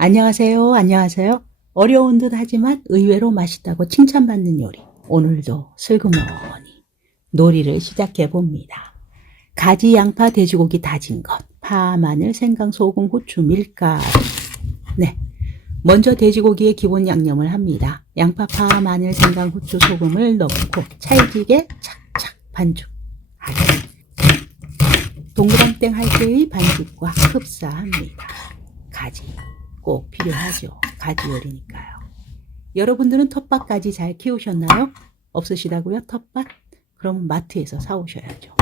안녕하세요. 안녕하세요. 어려운 듯 하지만 의외로 맛있다고 칭찬받는 요리. 오늘도 슬그머니 놀이를 시작해 봅니다. 가지, 양파, 돼지고기 다진 것, 파, 마늘, 생강, 소금, 후추, 밀가루. 네. 먼저 돼지고기의 기본 양념을 합니다. 양파, 파, 마늘, 생강, 후추, 소금을 넣고 찰지게 착착 반죽하기. 동그랑땡 할 때의 반죽과 흡사합니다. 가지. 꼭 필요하죠. 가지 요리니까요. 여러분들은 텃밭까지 잘 키우셨나요? 없으시다고요? 텃밭? 그럼 마트에서 사오셔야죠.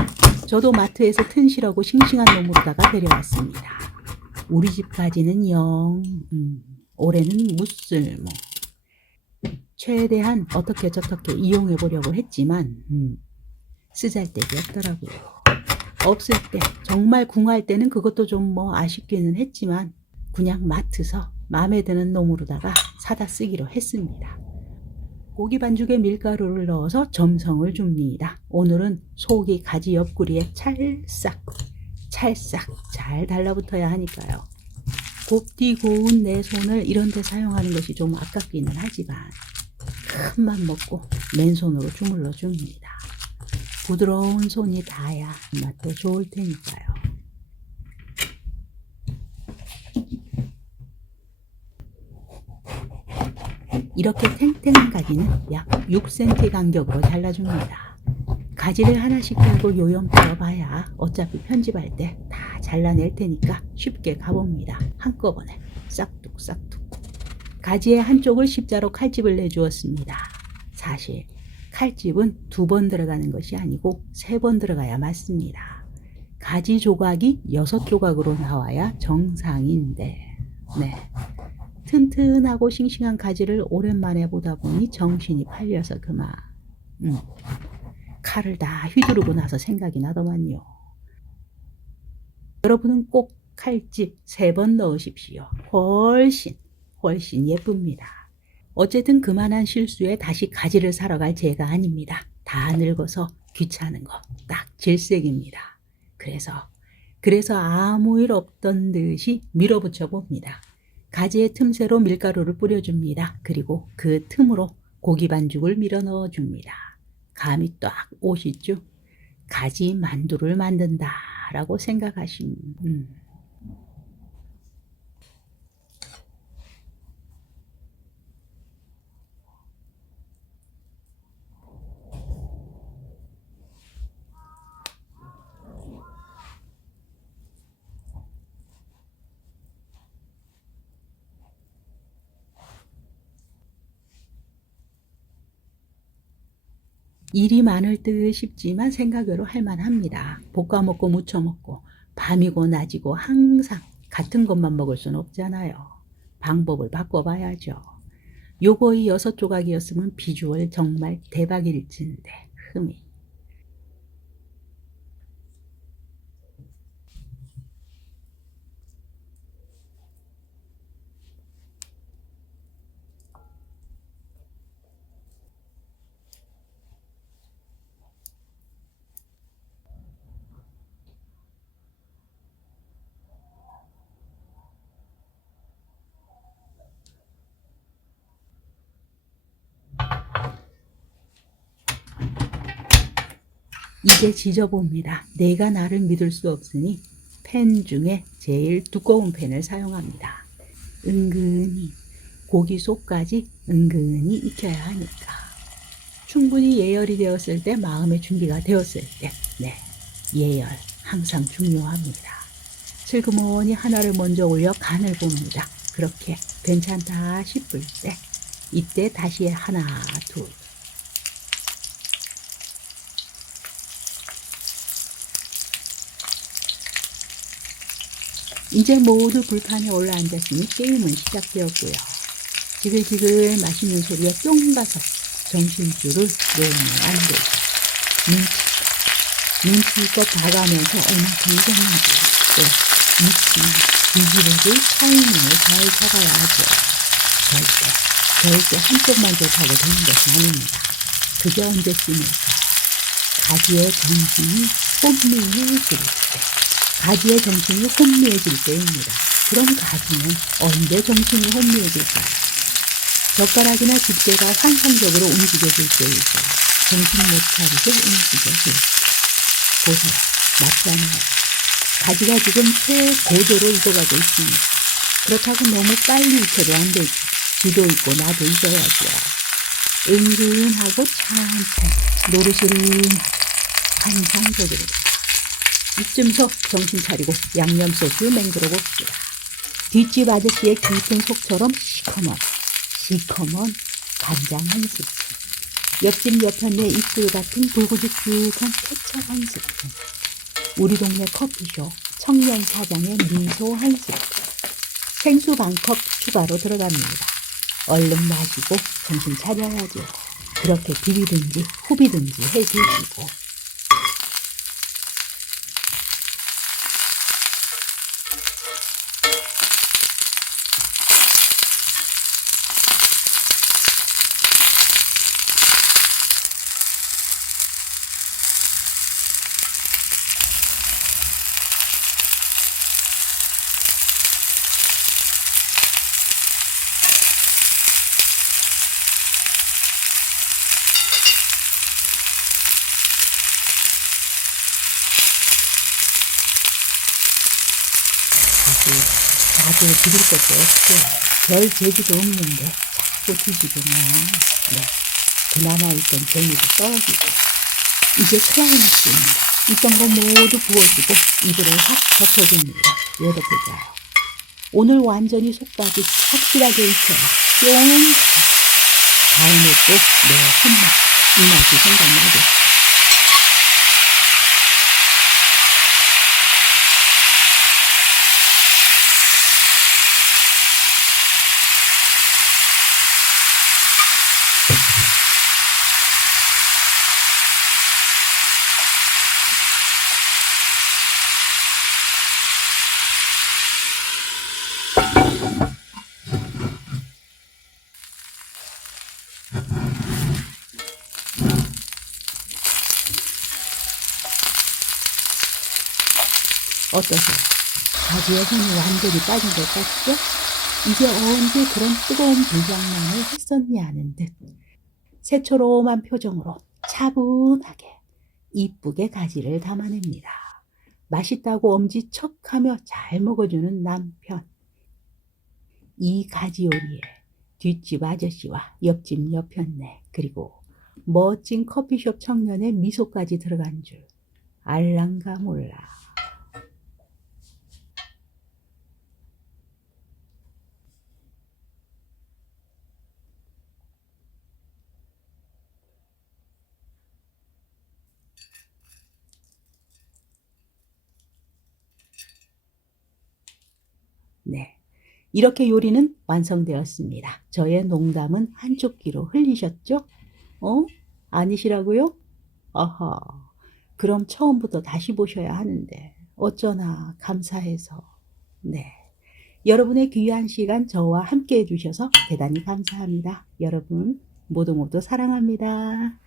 저도 마트에서 튼실하고 싱싱한 놈으로다가 데려왔습니다. 우리 집 가지는 올해는 무쓸모. 최대한 어떻게 저떻게 이용해 보려고 했지만 쓰잘데기 없더라고요. 없을 때 정말 궁할 때는 그것도 좀 아쉽기는 했지만 그냥 마트서 마음에 드는 놈으로다가 사다 쓰기로 했습니다. 고기 반죽에 밀가루를 넣어서 점성을 줍니다. 오늘은 속이 가지 옆구리에 찰싹 잘 달라붙어야 하니까요. 곱디 고운 내 손을 이런 데 사용하는 것이 좀 아깝기는 하지만 큰맘 먹고 맨손으로 주물러 줍니다. 부드러운 손이 닿아야 맛도 좋을 테니까요. 이렇게 탱탱한 가지는 약 6cm 간격으로 잘라줍니다. 가지를 하나씩 들고 요염 들어봐야 어차피 편집할 때 다 잘라낼 테니까 쉽게 가봅니다. 한꺼번에 싹둑싹둑. 가지의 한쪽을 십자로 칼집을 내주었습니다. 사실 칼집은 2번 들어가는 것이 아니고 3번 들어가야 맞습니다. 가지 조각이 6조각으로 나와야 정상인데 네. 튼튼하고 싱싱한 가지를 오랜만에 보다 보니 정신이 팔려서 그만. 칼을 다 휘두르고 나서 생각이 나더만요. 여러분은 꼭 칼집 3번 넣으십시오. 훨씬 예쁩니다. 어쨌든 그만한 실수에 다시 가지를 사러 갈 제가 아닙니다. 다 늙어서 귀찮은 거 딱 질색입니다. 그래서 아무 일 없던 듯이 밀어붙여 봅니다. 가지의 틈새로 밀가루를 뿌려줍니다. 그리고 그 틈으로 고기 반죽을 밀어 넣어줍니다. 감이 딱 오시죠? 가지 만두를 만든다라고 생각하시면 일이 많을 듯 싶지만 생각외로 할만합니다. 볶아 먹고 무쳐 먹고 밤이고 낮이고 항상 같은 것만 먹을 수는 없잖아요. 방법을 바꿔봐야죠. 요거의 6조각이었으면 비주얼 정말 대박일진데 흠이. 이제 지져봅니다. 내가 나를 믿을 수 없으니 팬 중에 제일 두꺼운 팬을 사용합니다. 은근히 고기 속까지 은근히 익혀야 하니까. 충분히 예열이 되었을 때, 마음의 준비가 되었을 때, 네, 예열 항상 중요합니다. 슬그머니 하나를 먼저 올려 간을 봅니다. 그렇게 괜찮다 싶을 때 이때 다시 하나, 둘. 이제 모두 불판에 올라앉았으니 게임은 시작되었고요. 지글지글 맛있는 소리에 뿅 가서 정신줄을 놓으면 안 되죠. 눈치껏 봐가면서 얼마큼 익었는지 미친 뒤집어질 타이밍을 잘 잡아야 하죠. 절대 한쪽만 좋다고 되는 것이 아닙니다. 그게 언제쯤일까? 가지의 정신이 혼미해질 때. 가지의 정신이 혼미해질 때입니다. 그런 가지는 언제 정신이 혼미해질까요? 젓가락이나 집게가 환상적으로 움직여질 때이죠. 정신 못 차리게 움직여질 때. 보세요. 맞잖아요. 가지가 지금 최고도로 익어가고 있습니다. 그렇다고 너무 빨리 익혀도 안 되죠. 지도 있고 나도 익어야죠. 은근하고 찬찬히 노르스름하게 환상적으로. 이쯤서 정신 차리고 양념 소스 맹글어 봅시다. 뒷집 아저씨의 깊은 속처럼 시커먼 간장 한 스푼. 옆집 옆편내 이슬 같은 붉고죽죽한 케첩 한 스푼. 우리 동네 커피숍 청년 사장의 미소 한 스푼. 생수 반 컵 추가로 들어갑니다. 얼른 마시고 정신 차려야죠. 그렇게 비비든지 후비든지 해주시고. 자주 드릴 것도 없죠. 별 재주도 없는데 자꾸 드시구나. 네, 그나마 있던 재미도 떨어지고. 이제 클라이맥스입니다. 있던 거 모두 부어주고 입으로 확 덮어줍니다. 여덟보자. 오늘 완전히 속까지 확실하게 익혀야 뿅. 다음에 또 내 손맛, 이 맛이 생각나죠. 어떠세요? 가지의 힘이 완전히 빠진 것 같죠? 이제 언제 그런 뜨거운 불장난을 했었냐 하는 듯 새초롬한 표정으로 차분하게 이쁘게 가지를 담아냅니다. 맛있다고 엄지척하며 잘 먹어주는 남편. 이 가지 요리에 뒷집 아저씨와 옆집 옆편네 그리고 멋진 커피숍 청년의 미소까지 들어간 줄 알랑가 몰라. 네, 이렇게 요리는 완성되었습니다. 저의 농담은 한쪽 귀로 흘리셨죠? 아니시라고요? 아하, 그럼 처음부터 다시 보셔야 하는데 어쩌나 감사해서. 네, 여러분의 귀한 시간 저와 함께 해주셔서 대단히 감사합니다. 여러분 모두 모두 사랑합니다.